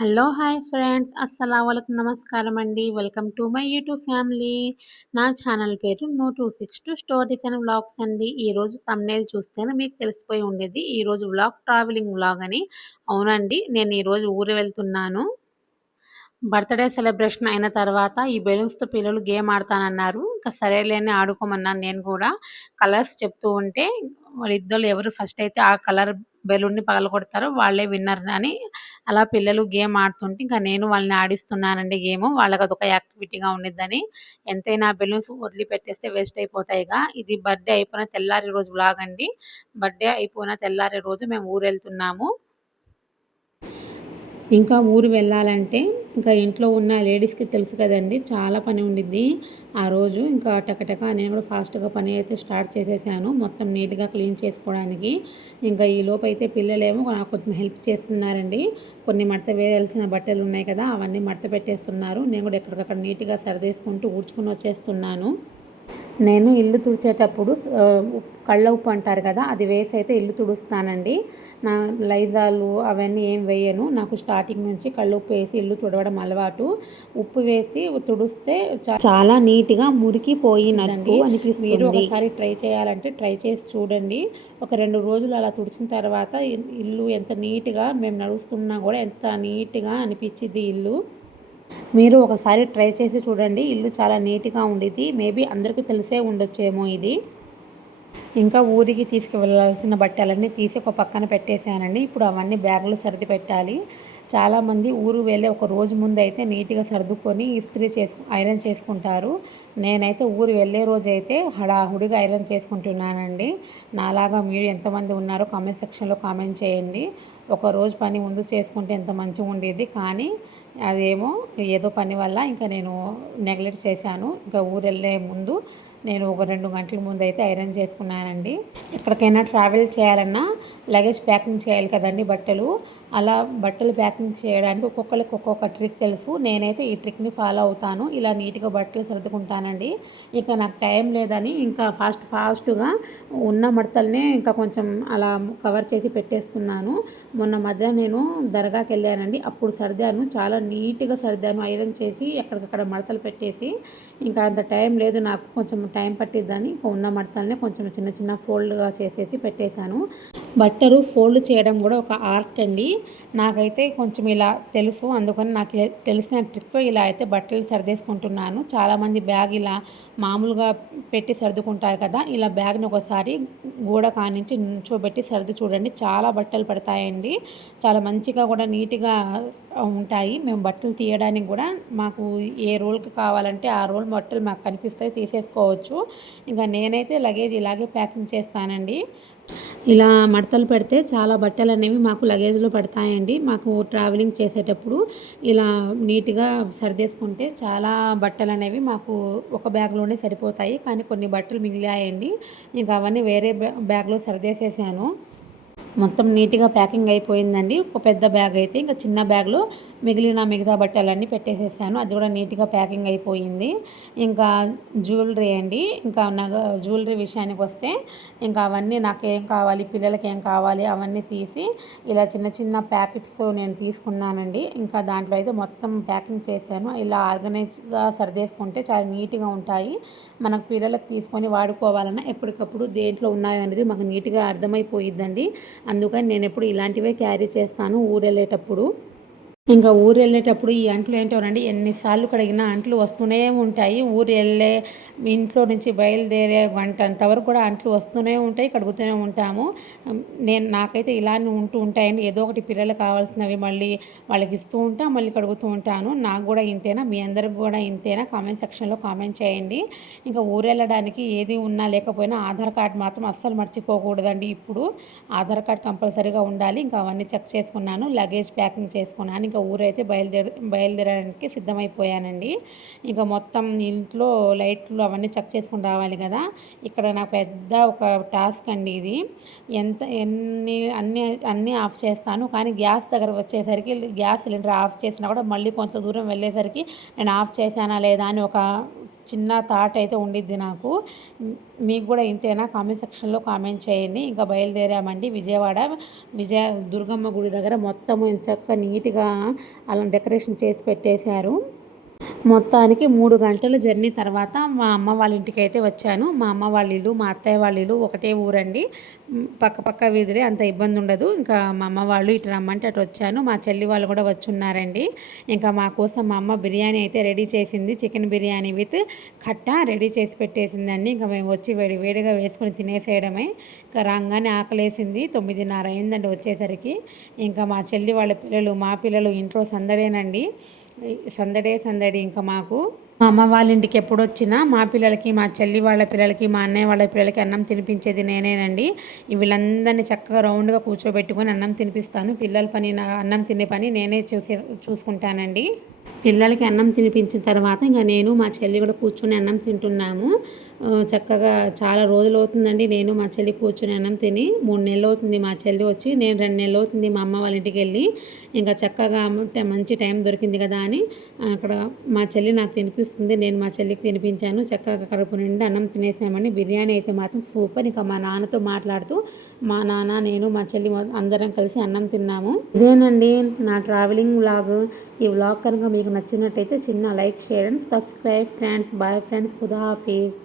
Hello hi friends అస్సలాముఅలైకుం నమస్కారం అండి. Welcome to my YouTube family. నా ఛానల్ పేరు 262 స్టోరీస్ అండ్ వ్లాగ్స్ అండి. ఈరోజు థంబ్‌నెయిల్ చూస్తేనే మీకు తెలిసిపోయి ఉండేది ఈరోజు ట్రావెలింగ్ వ్లాగ్ అని. అవునండి, నేను ఈరోజు ఊరు వెళ్తున్నాను. బర్త్‌డే సెలబ్రేషన్ అయిన తర్వాత ఈ బెలూన్స్‌తో పిల్లలు గేమ్ ఆడతానన్నారు. ఇంకా సరేలే అని ఆడుకోమన్నాను నేను కూడా. కలర్స్ చెప్తూ ఉంటే వాళ్ళిద్దరిలో ఎవరు ఫస్ట్ అయితే ఆ కలర్ బెలూన్‌ని పగలగొడతారో వాళ్ళే విన్నర్ అని అలా పిల్లలు గేమ్ ఆడుతుంటే ఇంకా నేను వాళ్ళని ఆడిస్తున్నానండి గేము. వాళ్ళకదొక యాక్టివిటీగా ఉండిద్దని. ఎంతైనా బెలూన్స్ వదిలిపెట్టేస్తే వేస్ట్ అయిపోతాయిగా. ఇది బర్త్‌డే అయిపోయిన తెల్లారి రోజు వ్లాగ్ అండి. బర్త్‌డే అయిపోయిన తెల్లారి రోజు మేము ఊరెళ్తున్నాము. ఇంకా ఊరు వెళ్ళాలంటే ఇంకా ఇంట్లో ఉన్న లేడీస్‌కి తెలుసు కదండీ! చాలా పని ఉండిద్ది. ఆ రోజు ఇంకా టకటక నేను కూడా ఫాస్ట్‌గా పని అయితే స్టార్ట్ చేసేసాను. మొత్తం నీట్‌గా క్లీన్ చేసుకోవడానికి. ఇంకా ఈలోపైతే పిల్లలేమో నాకు కొంచెం హెల్ప్ చేస్తున్నారండి. కొన్ని మడత వేయాల్సిన బట్టలు ఉన్నాయి కదా! అవన్నీ మడత పెట్టేస్తున్నారు. నేను కూడా ఎక్కడికక్కడ నీట్‌గా సర్దేసుకుంటూ ఊడ్చుకొని వచ్చేస్తున్నాను. నేను ఇల్లు తుడిచేటప్పుడు కళ్ళ ఉప్పు అంటారు కదా! అది వేసి అయితే ఇల్లు తుడుస్తానండి. నా లైజాలు అవన్నీ ఏం వేయను. నాకు స్టార్టింగ్ నుంచి కళ్ళుప్పు వేసి ఇల్లు తుడవడం అలవాటు. ఉప్పు వేసి తుడిస్తే చాలా నీట్‌గా మురికిపోయినట్టు అనిపిస్తుంది. మీరు ఒకసారి ట్రై చేయాలంటే ట్రై చేసి చూడండి. ఒక 2 రోజులు అలా తుడిచిన తర్వాత ఇల్లు ఎంత నీట్‌గా మేము నడుస్తున్నా కూడా ఎంత నీట్‌గా అనిపించిద్ది ఇల్లు. మీరు ఒకసారి ట్రై చేసి చూడండి. ఇల్లు చాలా నీట్‌గా ఉండిద్ది. మేబీ అందరికీ తెలిసే ఉండొచ్చేమో ఇది. ఇంకా ఊరికి తీసుకువెళ్ళాల్సిన బట్టలన్నీ తీసి ఒక పక్కన పెట్టేసానండి. ఇప్పుడు అవన్నీ బ్యాగ్‌లో సర్ది పెట్టాలి. చాలామంది ఊరు వెళ్ళే ఒక రోజు ముందైతే నీట్‌గా సర్దుకొని ఐరన్ చేసుకుంటారు. నేనైతే ఊరు వెళ్ళే రోజైతే హడావుడిగా ఐరన్ చేసుకుంటున్నానండి. నాలాగా మీరు ఎంతమంది ఉన్నారో కామెంట్ సెక్షన్‌లో కామెంట్ చేయండి. ఒకరోజు పని ముందు చేసుకుంటే ఎంత మంచిగా ఉండేది. కానీ అదేమో ఏదో పని వల్ల ఇంకా నేను నెగ్లెక్ట్ చేశాను. ఇంకా ఊరెళ్ళే ముందు నేను ఒక 2 గంటల ముందైతే ఐరన్ చేసుకున్నానండి. ఎక్కడికైనా ట్రావెల్ చేయాలన్నా లగేజ్ ప్యాకింగ్ చేయాలి కదండీ బట్టలు. అలా బట్టలు ప్యాకింగ్ చేయడానికి ఒక్కొక్కళ్ళకి ఒక్కొక్క ట్రిక్ తెలుసు. నేనైతే ఈ ట్రిక్‌ని ఫాలో అవుతాను. ఇలా నీట్‌గా బట్టలు సర్దుకుంటానండి. ఇక నాకు టైం లేదని ఇంకా ఫాస్ట్‌గా ఉన్న మడతల్నే ఇంకా కొంచెం అలా కవర్ చేసి పెట్టేస్తున్నాను. మొన్న మధ్య నేను దర్గాకెళ్ళానండి. అప్పుడు సర్దాను. చాలా నీట్‌గా సర్దాను. ఐరన్ చేసి ఎక్కడికక్కడ మడతలు పెట్టేసి ఇంకా అంత టైం లేదు నాకు. కొంచెం టైం పట్టిద్దని ఇంకా ఉన్న మడతల్ని కొంచెం చిన్న చిన్న ఫోల్డ్‌గా చేసేసి పెట్టేశాను. బట్టలు ఫోల్డ్ చేయడం కూడా ఒక ఆర్ట్ అండి. నాకైతే కొంచెం ఇలా తెలుసు. అందుకని నాకు తెలిసిన ట్రిక్‌తో ఇలా అయితే బట్టలు సర్దేసుకుంటున్నాను. చాలామంది బ్యాగ్ ఇలా మామూలుగా పెట్టి సర్దుకుంటారు కదా! ఇలా బ్యాగ్‌ని ఒకసారి గోడ కానించి నుంచోబెట్టి సర్ది చూడండి. చాలా బట్టలు పడతాయండి. చాలా మంచిగా కూడా నీట్‌గా ఉంటాయి. మేము బట్టలు తీయడానికి కూడా మాకు ఏ రోల్‌కి కావాలంటే ఆ రోల్ బట్టలు మాకు కనిపిస్తాయి, తీసేసుకోవచ్చు. ఇంకా నేనైతే లగేజ్ ఇలాగే ప్యాకింగ్ చేస్తానండి. ఇలా మడతలు పెడితే చాలా బట్టలనేవి మాకు లగేజ్‌లో పడతాయండి. మాకు ట్రావెలింగ్ చేసేటప్పుడు ఇలా నీట్‌గా సర్దేసుకుంటే చాలా బట్టలనేవి మాకు ఒక బ్యాగ్‌లోనే సరిపోతాయి. కానీ కొన్ని బట్టలు మిగిలాయండి. ఇంకా అవన్నీ వేరే బ్యాగ్‌లో సర్దేసేసాను. మొత్తం నీట్‌గా ప్యాకింగ్ అయిపోయిందండి. ఒక పెద్ద బ్యాగ్ అయితే ఇంకా చిన్న బ్యాగ్‌లో మిగతా బట్టలన్నీ పెట్టేసేసాను. అది కూడా నీట్‌గా ప్యాకింగ్ అయిపోయింది. ఇంకా జ్యువెలరీ అండి. ఇంకా జ్యువెలరీ విషయానికొస్తే ఇంకా అవన్నీ నాకేం కావాలి, పిల్లలకేం కావాలి అవన్నీ తీసి ఇలా చిన్న చిన్న ప్యాకెట్స్ నేను తీసుకున్నానండి. ఇంకా దాంట్లో అయితే మొత్తం ప్యాకింగ్ చేశాను. ఇలా ఆర్గనైజ్‌గా సర్దేసుకుంటే చాలా నీట్‌గా ఉంటాయి. మనకు పిల్లలకు తీసుకొని వాడుకోవాలన్నా ఎప్పటికప్పుడు దేంట్లో ఉన్నాయో అనేది మాకు నీట్‌గా అర్థమైపోయిద్దండి. అందుకని నేనెప్పుడు ఇలాంటివే క్యారీ చేస్తాను ఊరెళ్ళేటప్పుడు. ఇంకా ఊరెళ్ళేటప్పుడు ఈ అంట్లు ఏంటోనండి ఎన్నిసార్లు కడిగినా అంట్లు వస్తూనే ఉంటాయి. ఊరెళ్ళే ఇంట్లో నుంచి బయలుదేరే గంటంత వరకు కూడా అంట్లు వస్తూనే ఉంటాయి, కడుగుతూనే ఉంటాము. నాకైతే ఇలానే ఉంటూ ఉంటాయండి. ఏదో ఒకటి పిల్లలకు కావాల్సినవి మళ్ళీ వాళ్ళకి ఇస్తూ ఉంటా, మళ్ళీ కడుగుతూ ఉంటాను. నాకు కూడా ఇంతేనా? మీ అందరికి కూడా ఇంతేనా? కామెంట్ సెక్షన్‌లో కామెంట్ చేయండి. ఇంకా ఊరెళ్ళడానికి ఏది ఉన్నా లేకపోయినా ఆధార్ కార్డ్ మాత్రం అస్సలు మర్చిపోకూడదండి ఇప్పుడు. ఆధార్ కార్డ్ కంపల్సరీగా ఉండాలి. ఇంకా అవన్నీ చెక్ చేసుకున్నాను. లగేజ్ ప్యాకింగ్ చేసుకున్నాను. ఇంకా ఊరైతే బయలుదేరడానికి సిద్ధమైపోయానండి. ఇంకా మొత్తం ఇంట్లో లైట్లు అవన్నీ చెక్ చేసుకొని రావాలి కదా! ఇక్కడ నాకు పెద్ద ఒక టాస్క్ అండి ఇది. అన్నీ ఆఫ్ చేస్తాను. కానీ గ్యాస్ దగ్గర వచ్చేసరికి గ్యాస్ సిలిండర్ ఆఫ్ చేసినా కూడా మళ్ళీ కొంత దూరం వెళ్ళేసరికి నేను ఆఫ్ చేశానా లేదా అని ఒక చిన్న థాట్ అయితే ఉండిద్ది నాకు. మీకు కూడా ఇంతేనా? కామెంట్ సెక్షన్లో కామెంట్ చేయండి. ఇంకా బయలుదేరామండి విజయవాడ. దుర్గమ్మ గుడి దగ్గర మొత్తము చక్కగా నీట్గా అలా డెకరేషన్ చేసి పెట్టేశారు. మొత్తానికి 3 గంటల జర్నీ తర్వాత మా అమ్మ వాళ్ళ ఇంటికి అయితే వచ్చాను. మా అమ్మ వాళ్ళ ఇల్లు, మా అత్తయ్య వాళ్ళ ఇల్లు ఒకటే ఊరండి. పక్క వీధులే, అంత ఇబ్బంది ఉండదు. ఇంకా మా అమ్మ వాళ్ళు ఇటు రమ్మంటే అటు వచ్చాను. మా చెల్లి వాళ్ళు కూడా వచ్చున్నారండి. ఇంకా మా కోసం మా అమ్మ బిర్యానీ అయితే రెడీ చేసింది. చికెన్ బిర్యానీ విత్ కట్ట రెడీ చేసి పెట్టేసిందండి. ఇంకా మేము వచ్చి వేడిగా వేసుకొని తినేసేయడమే. ఇంకా రాగానే ఆకలేసింది. 9:30 అయిందండి వచ్చేసరికి. ఇంకా మా చెల్లి వాళ్ళ పిల్లలు, మా పిల్లలు ఇంట్లో సందడేనండి. సందడి ఇంకా మాకు. మా అమ్మ వాళ్ళ ఇంటికి ఎప్పుడు వచ్చినా మా పిల్లలకి, మా చెల్లి వాళ్ళ పిల్లలకి, మా అన్నయ్య వాళ్ళ పిల్లలకి అన్నం తినిపించేది నేనేనండి. వీళ్ళందరినీ చక్కగా రౌండ్గా కూర్చోబెట్టుకొని అన్నం తినిపిస్తాను. పిల్లల పని, అన్నం తినే పని నేనే చూసుకుంటానండి. పిల్లలకి అన్నం తినిపించిన తర్వాత ఇంకా నేను మా చెల్లి కూడా కూర్చొని అన్నం తింటున్నాము. చక్కగా చాలా రోజులు అవుతుందండి నేను మా చెల్లి కూర్చొని అన్నం తిని. 3 నెలలు అవుతుంది మా చెల్లి వచ్చి. నేను 2 నెలలు అవుతుంది మా అమ్మ వాళ్ళ ఇంటికి వెళ్ళి. ఇంకా చక్కగా మంచి టైం దొరికింది కదా అని అక్కడ మా చెల్లి నాకు తినిపిస్తుంది, నేను మా చెల్లికి తినిపించాను. చక్కగా కడుపు నిండా అన్నం తినేసామని. బిర్యానీ అయితే మాత్రం సూపర్. ఇంకా మా నాన్నతో మాట్లాడుతూ మా నాన్న, నేను, మా చెల్లి అందరం కలిసి అన్నం తిన్నాము. ఇదేనండి నా ట్రావెలింగ్ వ్లాగ్. ఈ వ్లాగ్ కనుక మీకు నచ్చినట్టయితే చిన్న like, share and subscribe friends. Bye friends. ఖుదా హాఫీజ్.